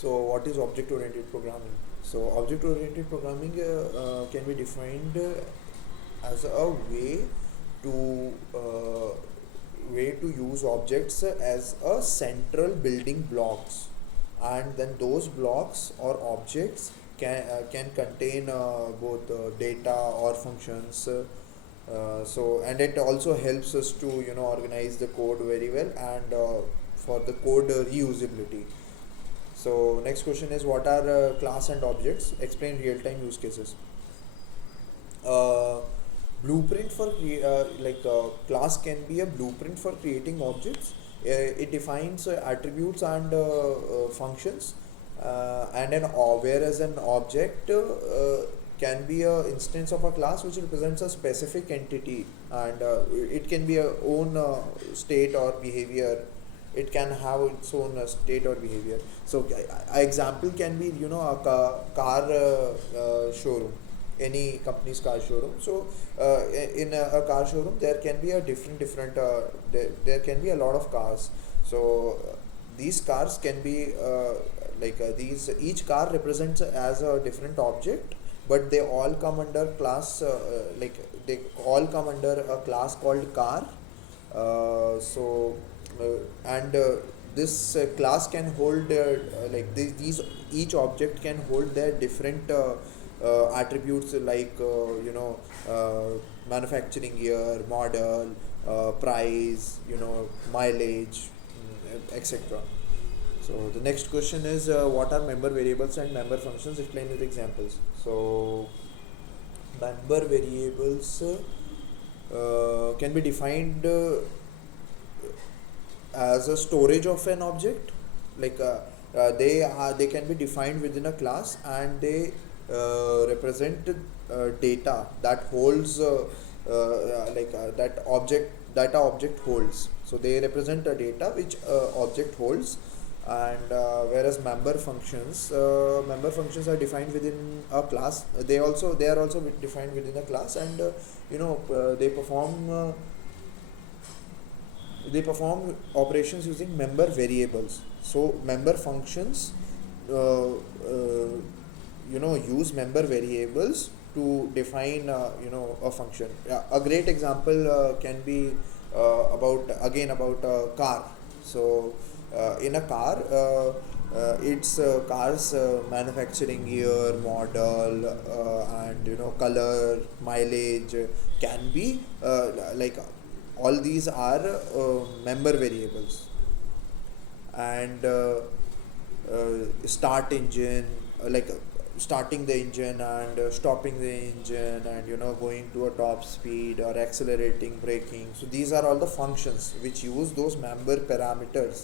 So what is object oriented programming? So object oriented programming can be defined as a way to use objects as a central building blocks, and then those blocks or objects can contain both data or functions. So and it also helps us to organize the code very well, and for the code reusability. So next question is, what are class and objects? Explain real time use cases. uh, Blueprint for class can be a blueprint for creating objects. It defines attributes and functions, whereas an object can be a instance of a class which represents a specific entity, and it can be a own state or behavior. It can have its own state or behavior. So example can be a car showroom, any company's car showroom. So in a car showroom there can be a different there can be a lot of cars. So these cars can be these each car represents as a different object, but they all come under class they all come under a class called car. So and This class can hold these each object can hold their different attributes, like manufacturing year, model, price, mileage, etc. So the next question is, what are member variables and member functions? Explain with examples. So member variables can be defined as a storage of an object. like uh, they can be defined within a class, and they represent data that holds that object data object holds. So they represent a data which object holds. And whereas member functions are defined within a class. They are also defined within a class, and they perform operations using member variables. So member functions use member variables to define a function. A great example can be about a car. So in a car, its car's manufacturing year, model, and color, mileage can be all these are member variables. And start engine, starting the engine and stopping the engine, and going to a top speed or accelerating, braking. So these are all the functions which use those member parameters.